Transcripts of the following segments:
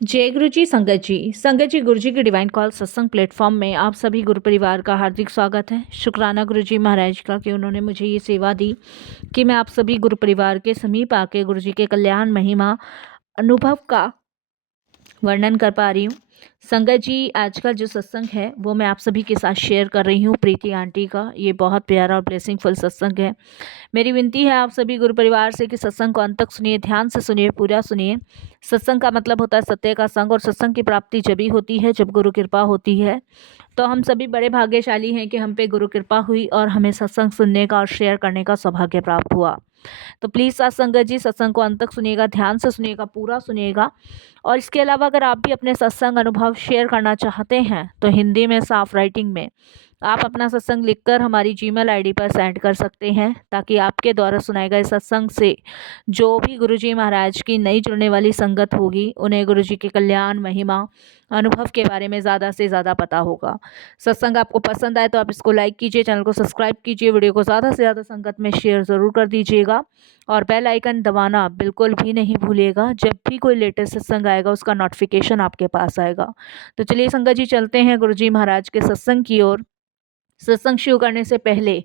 जय गुरु जी, संगत जी गुरु जी की डिवाइन कॉल सत्संग प्लेटफॉर्म में आप सभी गुरु परिवार का हार्दिक स्वागत है। शुक्राना गुरु जी महाराज का कि उन्होंने मुझे ये सेवा दी कि मैं आप सभी गुरु परिवार के समीप आके गुरु जी के कल्याण महिमा अनुभव का वर्णन कर पा रही हूँ। संगत जी, आज का जो सत्संग है वो मैं आप सभी के साथ शेयर कर रही हूँ। प्रीति आंटी का ये बहुत प्यारा और ब्लेसिंगफुल सत्संग है। मेरी विनती है आप सभी गुरु परिवार से कि सत्संग को अंत तक सुनिए, ध्यान से सुनिए, पूरा सुनिए। सत्संग का मतलब होता है सत्य का संग, और सत्संग की प्राप्ति जब ही होती है जब गुरु कृपा होती है। तो हम सभी बड़े भाग्यशाली हैं कि हम पे गुरु कृपा हुई और हमें सत्संग सुनने का और शेयर करने का सौभाग्य प्राप्त हुआ। तो प्लीज़ सत्संगत जी, सत्संग को अंत तक सुनिएगा, ध्यान से सुनिएगा, पूरा सुनिएगा। और इसके अलावा अगर आप भी अपने सत्संग अनुभव शेयर करना चाहते हैं तो हिंदी में साफ राइटिंग में आप अपना सत्संग लिखकर हमारी जीमेल आईडी पर सेंड कर सकते हैं, ताकि आपके द्वारा सुनाए गए सत्संग से जो भी गुरुजी महाराज की नई जुड़ने वाली संगत होगी उन्हें गुरुजी के कल्याण महिमा अनुभव के बारे में ज़्यादा से ज़्यादा पता होगा। सत्संग आपको पसंद आए तो आप इसको लाइक कीजिए, चैनल को सब्सक्राइब कीजिए, वीडियो को ज़्यादा से ज़्यादा संगत में शेयर ज़रूर कर दीजिएगा और बेल आइकन दबाना बिल्कुल भी नहीं भूलिएगा। जब भी कोई लेटेस्ट सत्संग आएगा उसका नोटिफिकेशन आपके पास आएगा। तो चलिए संगत जी, चलते हैं गुरुजी महाराज के सत्संग की ओर। सत्संग शुरू करने से पहले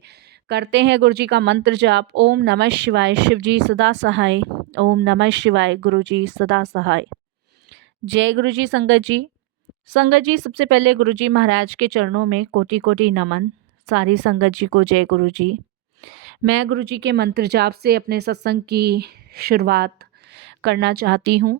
करते हैं गुरु जी का मंत्र जाप। ओम नमः शिवाय, शिव जी सदा सहाय। ओम नमः शिवाय, गुरु जी सदा सहाय। जय गुरु जी। संगत जी, सबसे पहले गुरु जी महाराज के चरणों में कोटि कोटि नमन। सारी संगत जी को जय गुरु जी। मैं गुरु जी के मंत्र जाप से अपने सत्संग की शुरुआत करना चाहती हूँ।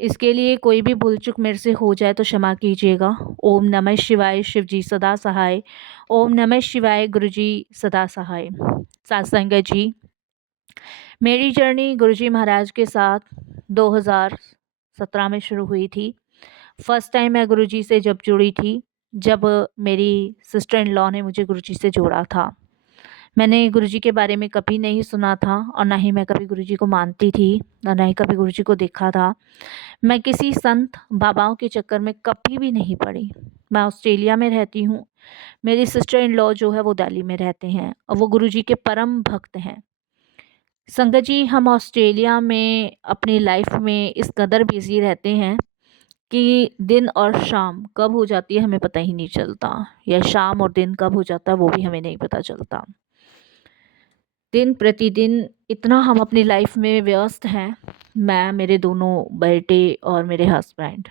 इसके लिए कोई भी भूल चूक मेरे से हो जाए तो क्षमा कीजिएगा। ओम नमः शिवाय, शिव जी सदा सहाय। ओम नमः शिवाय, गुरु जी सदा सहाय। साथ संगत जी, मेरी जर्नी गुरु जी महाराज के साथ 2017 में शुरू हुई थी। फर्स्ट टाइम मैं गुरु जी से जब जुड़ी थी, जब मेरी सिस्टर इन लॉ ने मुझे गुरु जी से जोड़ा था। मैंने गुरुजी के बारे में कभी नहीं सुना था और ना ही मैं कभी गुरुजी को मानती थी और ना ही कभी गुरुजी को देखा था। मैं किसी संत बाबाओं के चक्कर में कभी भी नहीं पड़ी। मैं ऑस्ट्रेलिया में रहती हूँ। मेरी सिस्टर इन लॉ जो है वो दिल्ली में रहते हैं और वो गुरुजी के परम भक्त हैं। संगत जी, हम ऑस्ट्रेलिया में अपनी लाइफ में इस कदर बिजी रहते हैं कि दिन और शाम कब हो जाती है हमें पता ही नहीं चलता, या शाम और दिन कब हो जाता है वो भी हमें नहीं पता चलता। दिन प्रतिदिन इतना हम अपनी लाइफ में व्यस्त हैं, मैं, मेरे दोनों बेटे और मेरे हस्बैंड,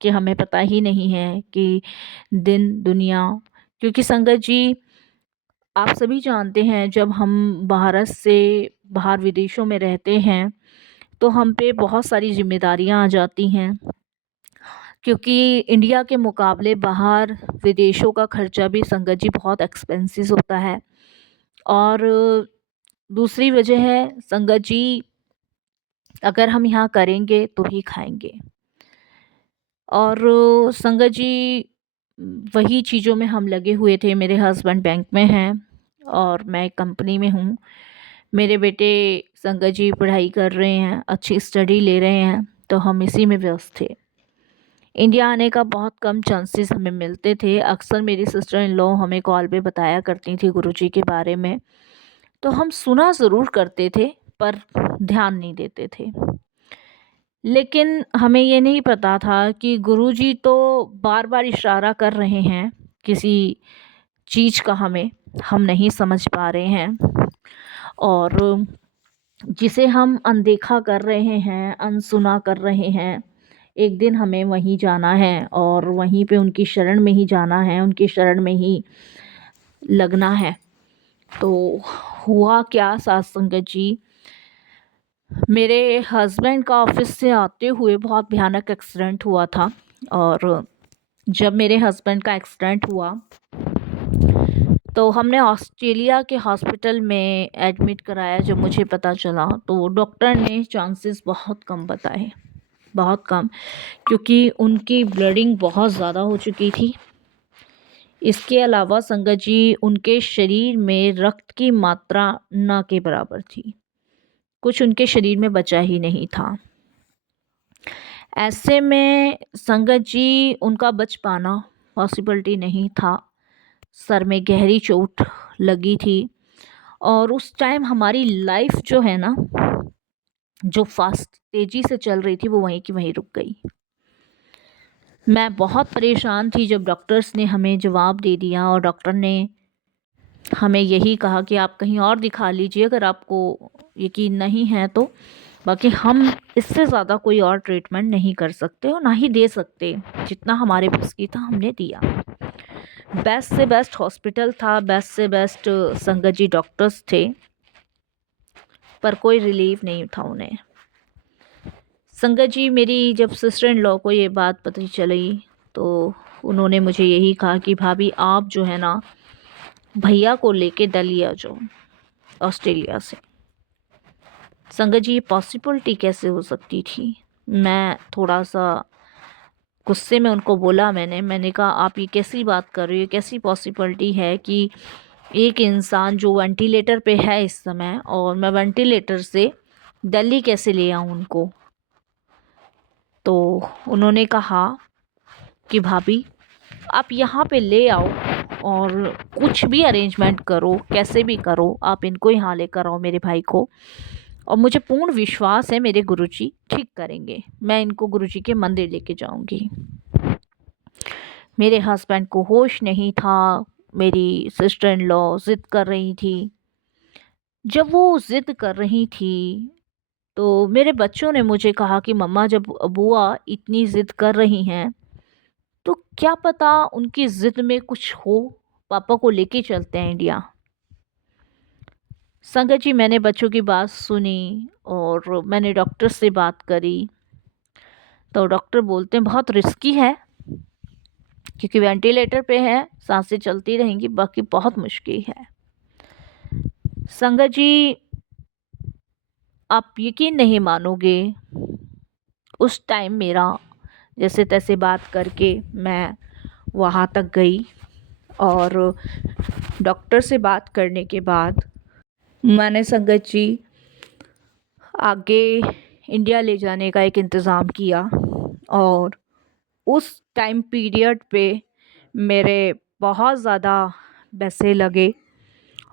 कि हमें पता ही नहीं है कि दिन दुनिया। क्योंकि संगत जी, आप सभी जानते हैं जब हम भारत से बाहर विदेशों में रहते हैं तो हम पे बहुत सारी जिम्मेदारियां आ जाती हैं। क्योंकि इंडिया के मुकाबले बाहर विदेशों का खर्चा भी संगत जी बहुत एक्सपेंसिव होता है। और दूसरी वजह है संगत जी, अगर हम यहाँ करेंगे तो ही खाएंगे। और संगत जी, वही चीज़ों में हम लगे हुए थे। मेरे हस्बैंड बैंक में हैं और मैं एक कंपनी में हूँ। मेरे बेटे संगत जी पढ़ाई कर रहे हैं, अच्छी स्टडी ले रहे हैं, तो हम इसी में व्यस्त थे। इंडिया आने का बहुत कम चांसेस हमें मिलते थे। अक्सर मेरी सिस्टर इन लॉ हमें कॉल पे बताया करती थी गुरुजी के बारे में, तो हम सुना ज़रूर करते थे पर ध्यान नहीं देते थे। लेकिन हमें ये नहीं पता था कि गुरुजी तो बार बार इशारा कर रहे हैं किसी चीज़ का, हमें हम नहीं समझ पा रहे हैं, और जिसे हम अनदेखा कर रहे हैं, अनसुना कर रहे हैं। एक दिन हमें वहीं जाना है और वहीं पे उनकी शरण में ही जाना है, उनकी शरण में ही लगना है। तो हुआ क्या साथ संगत जी, मेरे हस्बैंड का ऑफिस से आते हुए बहुत भयानक एक्सीडेंट हुआ था। और जब मेरे हस्बैंड का एक्सीडेंट हुआ तो हमने ऑस्ट्रेलिया के हॉस्पिटल में एडमिट कराया। जब मुझे पता चला तो डॉक्टर ने चांसेस बहुत कम बताए, बहुत कम, क्योंकि उनकी ब्लीडिंग बहुत ज़्यादा हो चुकी थी। इसके अलावा संगत जी, उनके शरीर में रक्त की मात्रा ना के बराबर थी, कुछ उनके शरीर में बचा ही नहीं था। ऐसे में संगत जी, उनका बच पाना पॉसिबिलिटी नहीं था। सर में गहरी चोट लगी थी और उस टाइम हमारी लाइफ जो है ना, जो फास्ट तेज़ी से चल रही थी वो वहीं की वहीं रुक गई। मैं बहुत परेशान थी जब डॉक्टर्स ने हमें जवाब दे दिया और डॉक्टर ने हमें यही कहा कि आप कहीं और दिखा लीजिए अगर आपको यकीन नहीं है तो। बाकी हम इससे ज़्यादा कोई और ट्रीटमेंट नहीं कर सकते और ना ही दे सकते। जितना हमारे बस की था हमने दिया। बेस्ट से बेस्ट हॉस्पिटल था, बेस्ट से बेस्ट संगत जी डॉक्टर्स थे, पर कोई रिलीफ नहीं था उन्हें। संगत जी, मेरी जब सिस्टर इन लॉ को ये बात पता चली तो उन्होंने मुझे यही कहा कि भाभी आप जो है ना भैया को लेके दिल्ली आ जाओ ऑस्ट्रेलिया से। संगत जी, ये पॉसिबिलिटी कैसे हो सकती थी? मैं थोड़ा सा गुस्से में उनको बोला। मैंने कहा आप ये कैसी बात कर रही हो, कैसी पॉसिबिलिटी है कि एक इंसान जो वेंटिलेटर पे है इस समय और मैं वेंटिलेटर से दिल्ली कैसे ले आऊँ उनको। तो उन्होंने कहा कि भाभी आप यहाँ पे ले आओ और कुछ भी अरेंजमेंट करो, कैसे भी करो, आप इनको यहाँ लेकर आओ मेरे भाई को, और मुझे पूर्ण विश्वास है मेरे गुरुजी ठीक करेंगे। मैं इनको गुरुजी के मंदिर लेके जाऊंगी। मेरे हस्बैंड को होश नहीं था। मेरी सिस्टर इन लॉ ज़िद कर रही थी। जब वो ज़िद कर रही थी तो मेरे बच्चों ने मुझे कहा कि मम्मा जब बुआ इतनी ज़िद कर रही हैं तो क्या पता उनकी ज़िद में कुछ हो, पापा को लेके चलते हैं इंडिया। संगत जी, मैंने बच्चों की बात सुनी और मैंने डॉक्टर से बात करी तो डॉक्टर बोलते हैं बहुत रिस्की है क्योंकि वेंटिलेटर पे है, सांसें चलती रहेंगी, बाकी बहुत मुश्किल है। संगत जी, आप यकीन नहीं मानोगे, उस टाइम मेरा जैसे तैसे बात करके मैं वहाँ तक गई और डॉक्टर से बात करने के बाद मैंने संगत जी आगे इंडिया ले जाने का एक इंतज़ाम किया। और उस टाइम पीरियड पे मेरे बहुत ज़्यादा पैसे लगे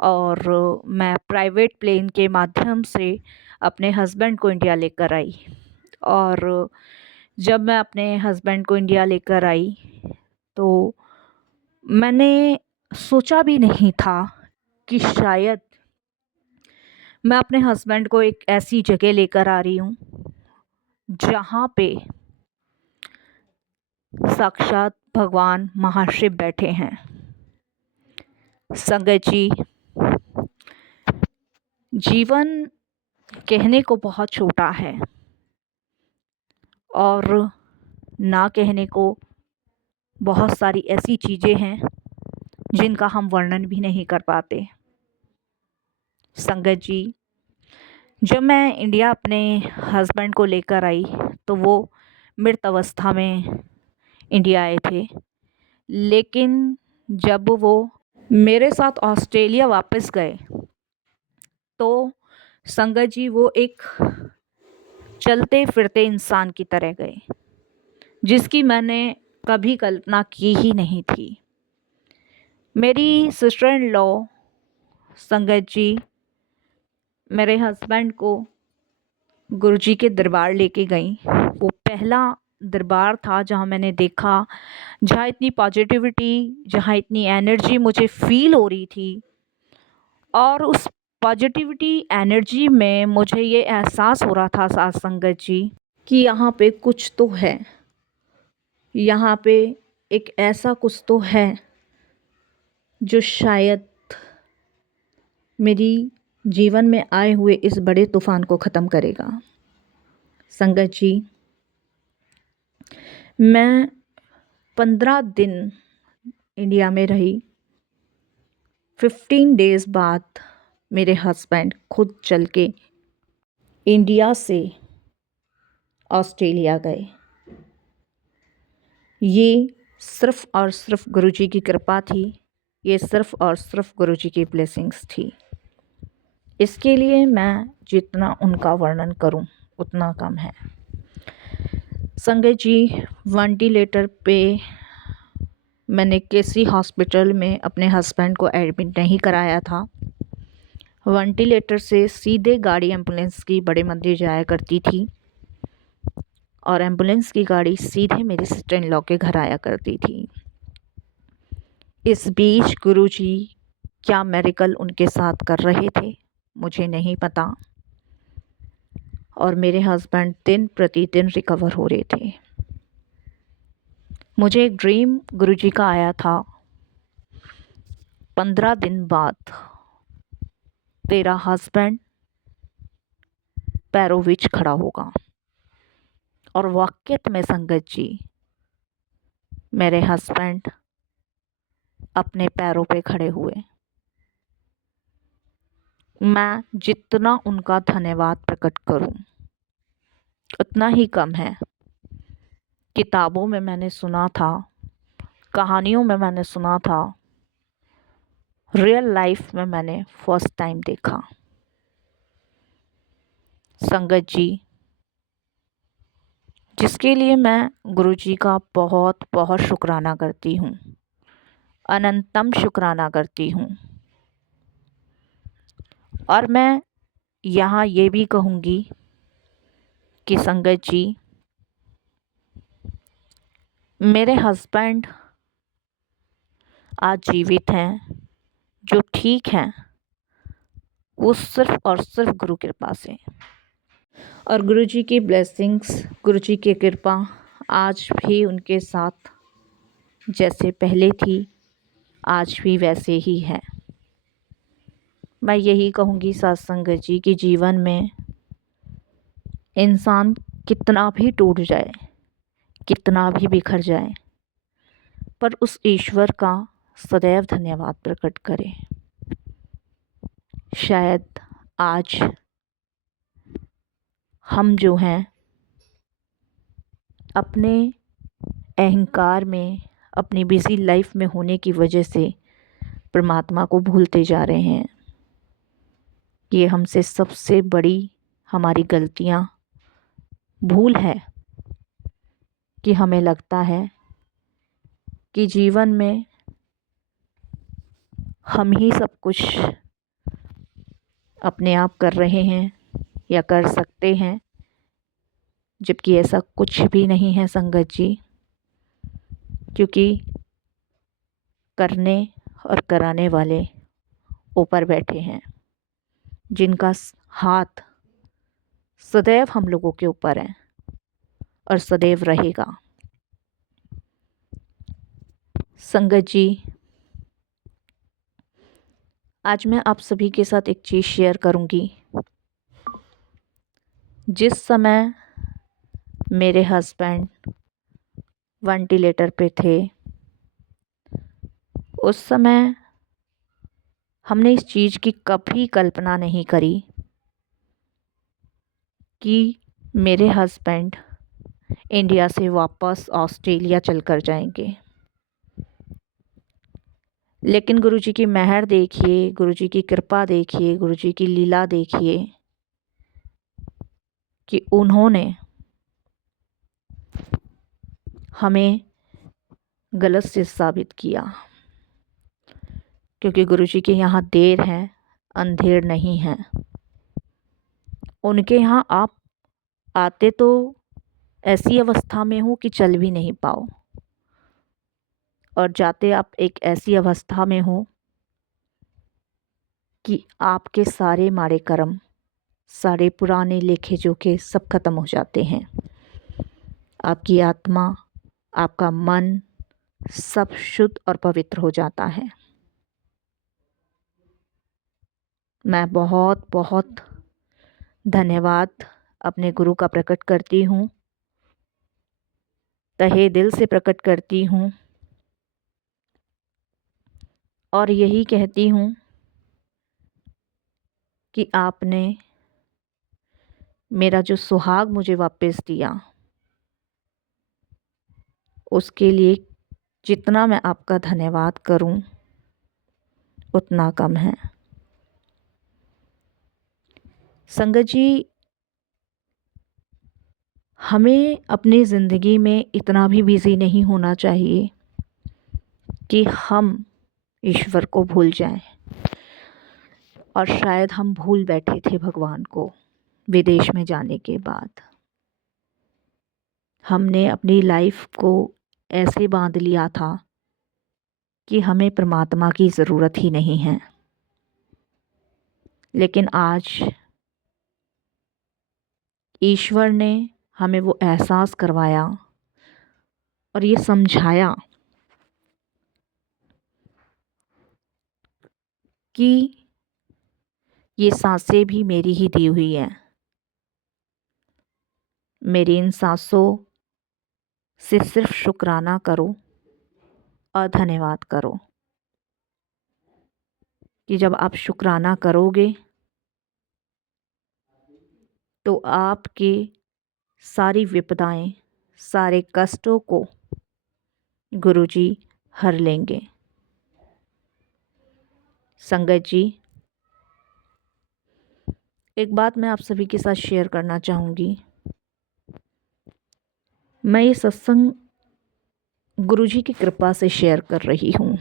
और मैं प्राइवेट प्लेन के माध्यम से अपने हस्बैंड को इंडिया लेकर आई। और जब मैं अपने हस्बैंड को इंडिया लेकर आई तो मैंने सोचा भी नहीं था कि शायद मैं अपने हस्बैंड को एक ऐसी जगह लेकर आ रही हूँ जहाँ पे साक्षात भगवान महाशिव बैठे हैं। संगत जी, जीवन कहने को बहुत छोटा है और ना कहने को बहुत सारी ऐसी चीज़ें हैं जिनका हम वर्णन भी नहीं कर पाते। संगत जी, जब मैं इंडिया अपने हस्बैंड को लेकर आई तो वो मृत अवस्था में इंडिया आए थे। लेकिन जब वो मेरे साथ ऑस्ट्रेलिया वापस गए तो संगत जी वो एक चलते फिरते इंसान की तरह गए जिसकी मैंने कभी कल्पना की ही नहीं थी। मेरी सिस्टर इन लॉ संगत जी मेरे हस्बैंड को गुरुजी के दरबार लेके गई। वो पहला दरबार था जहाँ मैंने देखा, जहाँ इतनी पॉजिटिविटी, जहाँ इतनी एनर्जी मुझे फील हो रही थी। और उस पॉजिटिविटी एनर्जी में मुझे ये एहसास हो रहा था साथ संगत जी कि यहाँ पे कुछ तो है, यहाँ पे एक ऐसा कुछ तो है जो शायद मेरी जीवन में आए हुए इस बड़े तूफ़ान को ख़त्म करेगा। संगत जी, मैं 15 दिन इंडिया में रही। 15 डेज़ बाद मेरे हस्बैंड खुद चल के इंडिया से ऑस्ट्रेलिया गए। ये सिर्फ़ और सिर्फ़ गुरुजी की कृपा थी, ये सिर्फ़ और सिर्फ़ गुरुजी की ब्लेसिंग्स थी। इसके लिए मैं जितना उनका वर्णन करूं उतना कम है। संगत जी, वेंटिलेटर पे मैंने किसी हॉस्पिटल में अपने हस्बैंड को एडमिट नहीं कराया था। वेंटिलेटर से सीधे गाड़ी एम्बुलेंस की बड़े मंदिर जाया करती थी और एम्बुलेंस की गाड़ी सीधे मेरे सिस्टर इन लॉ के घर आया करती थी। इस बीच गुरुजी क्या मिरेकल उनके साथ कर रहे थे मुझे नहीं पता, और मेरे हस्बैंड दिन प्रतिदिन रिकवर हो रहे थे। मुझे एक ड्रीम गुरुजी का आया था, 15 दिन बाद तेरा हस्बैंड पैरों विच खड़ा होगा। और वाक़ई में संगत जी, मेरे हस्बैंड अपने पैरों पे खड़े हुए। मैं जितना उनका धन्यवाद प्रकट करूं उतना ही कम है। किताबों में मैंने सुना था, कहानियों में मैंने सुना था, रियल लाइफ में मैंने फर्स्ट टाइम देखा। संगत जी, जिसके लिए मैं गुरुजी का बहुत बहुत शुक्राना करती हूँ, अनंतम शुक्राना करती हूँ। और मैं यहाँ ये भी कहूँगी कि संगत जी, मेरे हस्बैंड आज जीवित हैं, जो ठीक हैं, वो सिर्फ़ और सिर्फ गुरु कृपा से। और गुरुजी की ब्लेसिंग्स, गुरुजी की कृपा आज भी उनके साथ जैसे पहले थी, आज भी वैसे ही है। मैं यही कहूँगी सत्संग जी कि जीवन में इंसान कितना भी टूट जाए, कितना भी बिखर जाए, पर उस ईश्वर का सदैव धन्यवाद प्रकट करे। शायद आज हम जो हैं अपने अहंकार में, अपनी बिज़ी लाइफ में होने की वजह से परमात्मा को भूलते जा रहे हैं। ये हमसे सबसे बड़ी हमारी गलतियाँ, भूल है कि हमें लगता है कि जीवन में हम ही सब कुछ अपने आप कर रहे हैं या कर सकते हैं, जबकि ऐसा कुछ भी नहीं है संगत जी। क्योंकि करने और कराने वाले ऊपर बैठे हैं, जिनका हाथ सदैव हम लोगों के ऊपर है और सदैव रहेगा। संगत जी, आज मैं आप सभी के साथ एक चीज़ शेयर करूंगी। जिस समय मेरे हस्बैंड वेंटिलेटर पे थे, उस समय हमने इस चीज़ की कभी कल्पना नहीं करी कि मेरे हस्बैंड इंडिया से वापस ऑस्ट्रेलिया चलकर जाएंगे। लेकिन गुरुजी की मेहर देखिए, गुरुजी की कृपा देखिए, गुरुजी की लीला देखिए कि उन्होंने हमें गलत से साबित किया। क्योंकि गुरुजी के यहाँ देर है, अंधेर नहीं है। उनके यहाँ आप आते तो ऐसी अवस्था में हो कि चल भी नहीं पाओ, और जाते आप एक ऐसी अवस्था में हो कि आपके सारे माड़े कर्म, सारे पुराने लेखे जोखे सब खत्म हो जाते हैं। आपकी आत्मा, आपका मन सब शुद्ध और पवित्र हो जाता है। मैं बहुत बहुत धन्यवाद अपने गुरु का प्रकट करती हूँ, तहे दिल से प्रकट करती हूँ, और यही कहती हूँ कि आपने मेरा जो सुहाग मुझे वापस दिया, उसके लिए जितना मैं आपका धन्यवाद करूं उतना कम है। संगत जी, हमें अपनी ज़िंदगी में इतना भी बिज़ी नहीं होना चाहिए कि हम ईश्वर को भूल जाएं। और शायद हम भूल बैठे थे भगवान को विदेश में जाने के बाद। हमने अपनी लाइफ को ऐसे बांध लिया था कि हमें परमात्मा की ज़रूरत ही नहीं है। लेकिन आज ईश्वर ने हमें वो एहसास करवाया और ये समझाया कि ये सांसें भी मेरी ही दी हुई हैं। मेरी इन सांसों से सिर्फ शुक्राना करो और धन्यवाद करो कि जब आप शुक्राना करोगे तो आपके सारी विपदाएं, सारे कष्टों को गुरुजी हर लेंगे। संगत जी, एक बात मैं आप सभी के साथ शेयर करना चाहूँगी। मैं ये सत्संग गुरुजी की कृपा से शेयर कर रही हूँ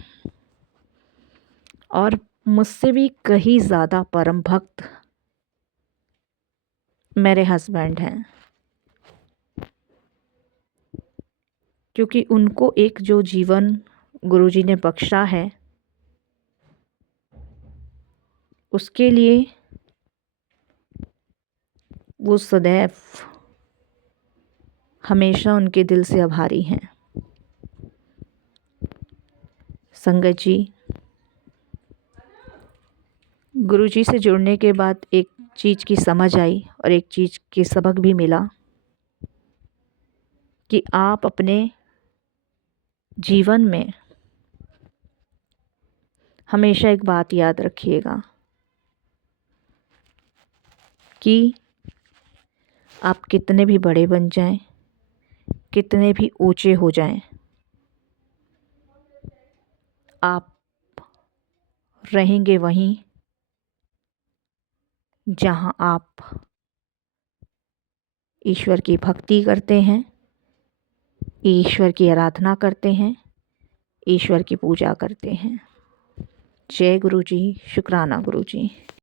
और मुझसे भी कहीं ज़्यादा परम भक्त मेरे हस्बैंड हैं, क्योंकि उनको एक जो जीवन गुरुजी ने बख्शा है उसके लिए वो सदैव हमेशा उनके दिल से आभारी हैं। संगत जी, गुरुजी से जुड़ने के बाद एक चीज़ की समझ आई और एक चीज़ की सबक भी मिला कि आप अपने जीवन में हमेशा एक बात याद रखिएगा कि आप कितने भी बड़े बन जाएं, कितने भी ऊंचे हो जाएं, आप रहेंगे वहीं जहां आप ईश्वर की भक्ति करते हैं, ईश्वर की आराधना करते हैं, ईश्वर की पूजा करते हैं। जय गुरु जी, शुक्राना गुरु जी।